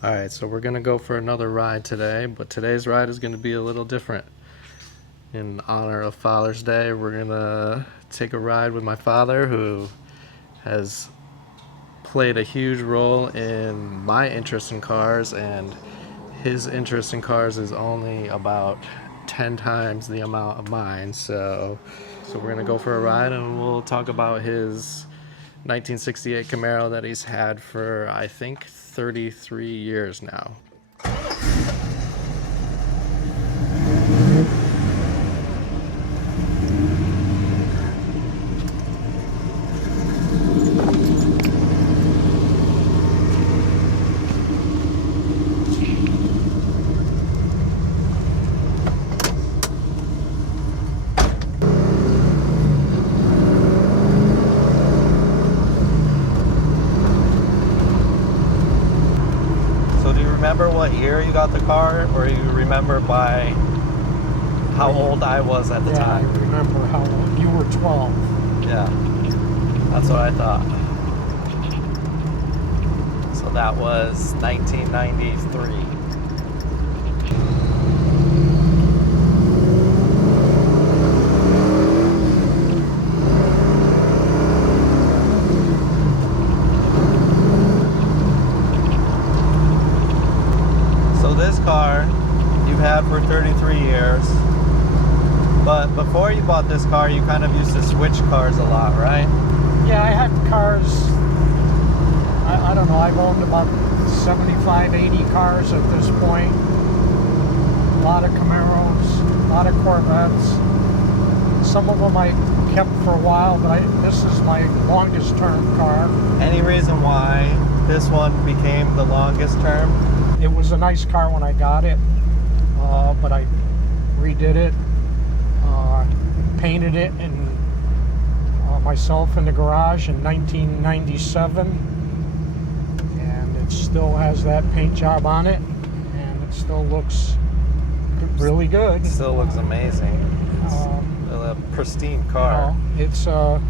Alright, so we're gonna go for another ride today, but today's ride is gonna be a little different. In honor of Father's Day, we're gonna take a ride with my father, who has played a huge role in my interest in cars, and his interest in cars is only about 10 times the amount of mine. So we're gonna go for a ride and we'll talk about his 1968 Camaro that he's had for, I think, 33 years now. Remember what year you got the car, or you remember by how old I was at the time? I remember how old you were. 12. Yeah, that's what I thought. So that was 1993. This car you've had for 33 years, but before you bought this car you kind of used to switch cars a lot, right? Yeah, I had cars, I don't know, I've owned about 75, 80 cars at this point. A lot of Camaros, a lot of Corvettes. Some of them I kept for a while, but this is my longest term car. Any reason why this one became the longest term? It was a nice car when I got it, but I redid it, painted it and myself in the garage in 1997, and it still has that paint job on it, and it still looks really good. It still looks amazing. It's a pristine car. It's a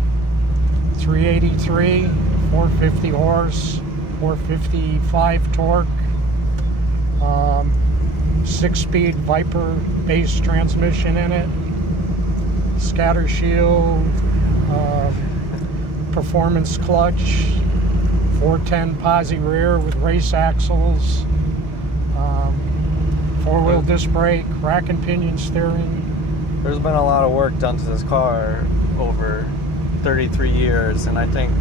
383, 450 horse, 455 torque. 6-speed Viper base transmission in it, scatter shield, performance clutch, 410 posi rear with race axles, 4-wheel disc brake, rack and pinion steering. There's been a lot of work done to this car over 33 years, and I think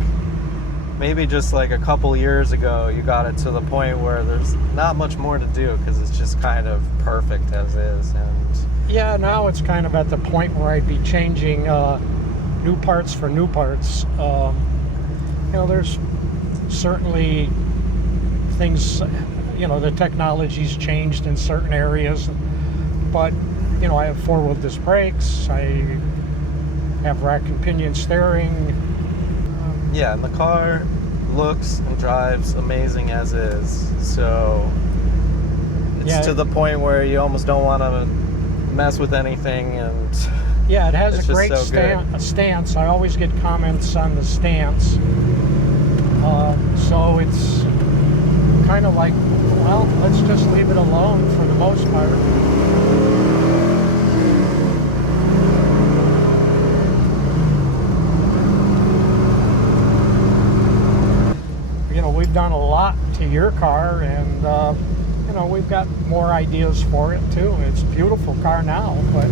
maybe just like a couple years ago you got it to the point where there's not much more to do because it's just kind of perfect as is. And yeah, now it's kind of at the point where I'd be changing new parts for new parts. There's certainly things, the technology's changed in certain areas, but I have 4-wheel disc brakes, I have rack and pinion steering. Yeah, and the car looks and drives amazing as is, so it's to the point where you almost don't want to mess with anything. And yeah, it has a great stance. I always get comments on the stance, so it's kind of like, well, let's just leave it alone for the most part. We've done a lot to your car, and we've got more ideas for it too. It's a beautiful car now, but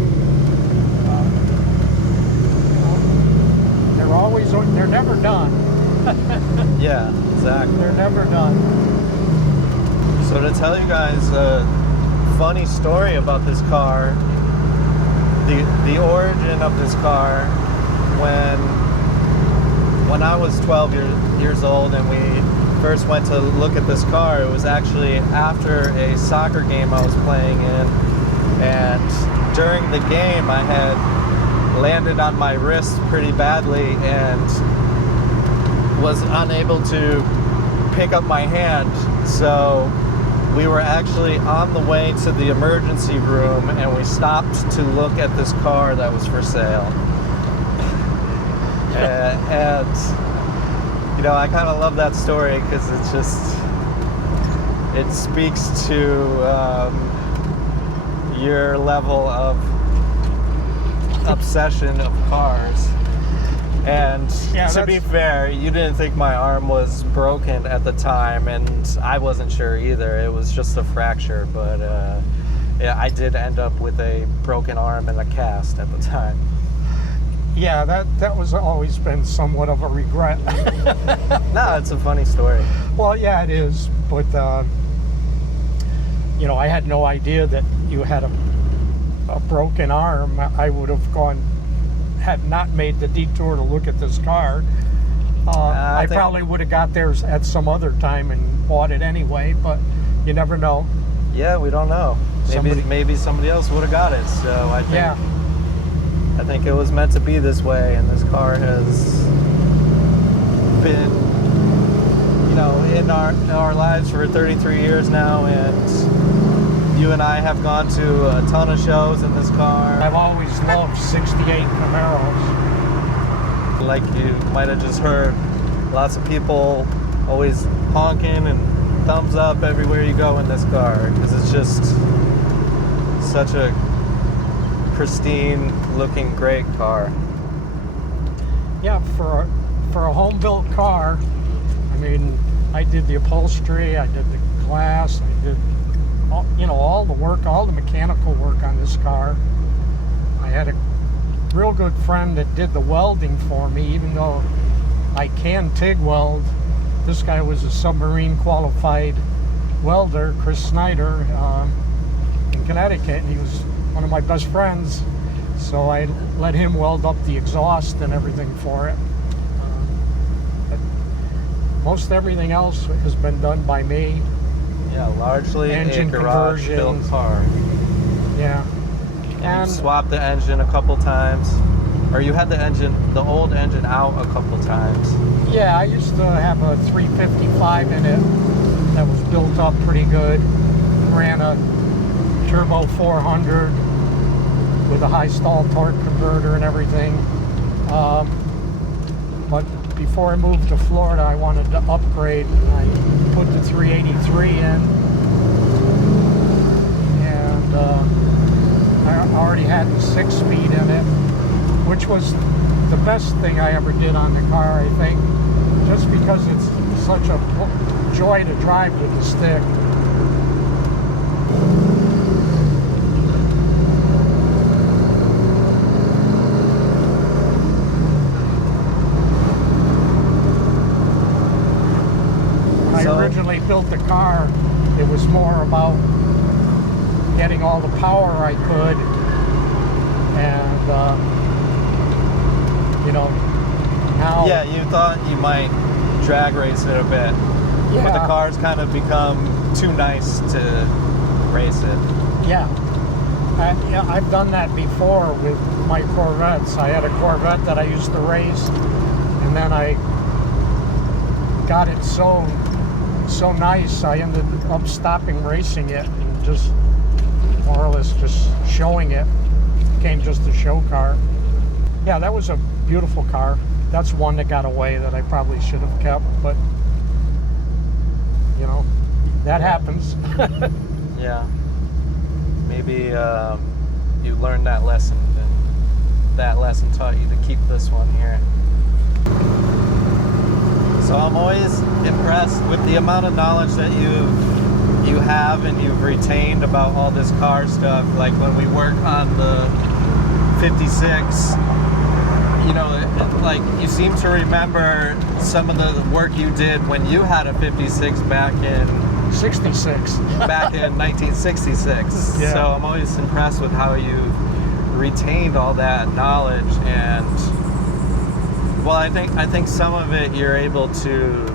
they're never done. Yeah, exactly. They're never done. So to tell you guys a funny story about this car, the origin of this car, when I was 12 years old and we first went to look at this car, it was actually after a soccer game I was playing in, and during the game I had landed on my wrist pretty badly and was unable to pick up my hand. So we were actually on the way to the emergency room and we stopped to look at this car that was for sale. And you know, I kind of love that story because it's just, it speaks to your level of obsession of cars. And Yeah, to be fair, you didn't think my arm was broken at the time, and I wasn't sure either. It was just a fracture, but yeah, I did end up with a broken arm and a cast at the time. Yeah, that was always been somewhat of a regret. No, it's a funny story. Well, yeah, it is, but you know, I had no idea that you had a broken arm. I would have had not made the detour to look at this car. I probably would have got there at some other time and bought it anyway, but you never know. Yeah, we don't know. Maybe somebody else would have got it. So I think it was meant to be this way, and this car has been, you know, in our lives for 33 years now, and you and I have gone to a ton of shows in this car. I've always loved 68 Camaros. Like you might have just heard, lots of people always honking and thumbs up everywhere you go in this car, because it's just such a pristine looking great car. Yeah, for a home built car, I mean, I did the upholstery, I did the glass, I did all the work, all the mechanical work on this car. I had a real good friend that did the welding for me, even though I can TIG weld. This guy was a submarine qualified welder, Chris Snyder, in Connecticut, and he was one of my best friends, so I let him weld up the exhaust and everything for it. But most everything else has been done by me. Yeah, largely engine a garage built car. Yeah. And you swapped the engine a couple times, or you had the old engine out a couple times. Yeah, I used to have a 355 in it that was built up pretty good. Ran a turbo 400 with a high stall torque converter and everything. But before I moved to Florida, I wanted to upgrade, and I put the 383 in, and I already had the 6-speed in it, which was the best thing I ever did on the car, I think, just because it's such a joy to drive with the stick. I originally built the car, it was more about getting all the power I could, and now... Yeah, you thought you might drag race it a bit, but the car's kind of become too nice to race it. Yeah. I've done that before with my Corvettes. I had a Corvette that I used to race, and then I got it so nice, I ended up stopping racing it and just more or less just showing it. It became just a show car. Yeah, that was a beautiful car. That's one that got away that I probably should have kept, but that happens. Yeah. Maybe you learned that lesson, and that lesson taught you to keep this one here. So I'm always impressed with the amount of knowledge that you have and you've retained about all this car stuff. Like when we work on the 56, like you seem to remember some of the work you did when you had a 56 back in 1966. Yeah. So I'm always impressed with how you retained all that knowledge, and well, I think some of it you're able to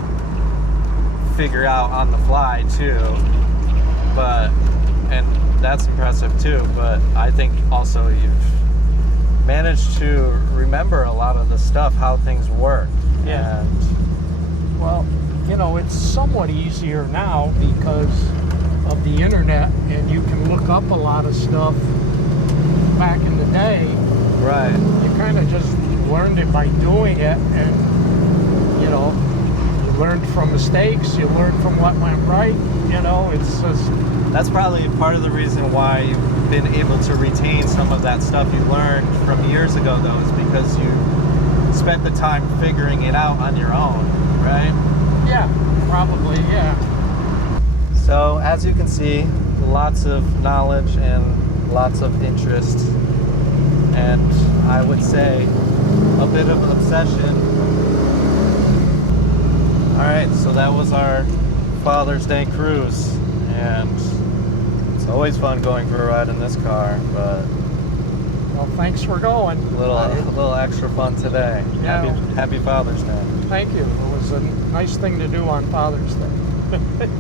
figure out on the fly too, and that's impressive too, but I think also you've managed to remember a lot of the stuff, how things work. Yeah. And well, it's somewhat easier now because of the internet, and you can look up a lot of stuff. Back in the day, right, you kind of just learned it by doing it, and you learned from mistakes. You learn from what went right. You know, it's just, That's probably part of the reason why you've been able to retain some of that stuff you learned from years ago, though, is because you spent the time figuring it out on your own, right? yeah, probably, yeah. So, as you can see, lots of knowledge and lots of interest, and I would say a bit of obsession. Alright, so that was our Father's Day cruise, and it's always fun going for a ride in this car, but Well, thanks for going. a little extra fun today. Yeah. Happy Father's Day. Thank you. It was a nice thing to do on Father's Day.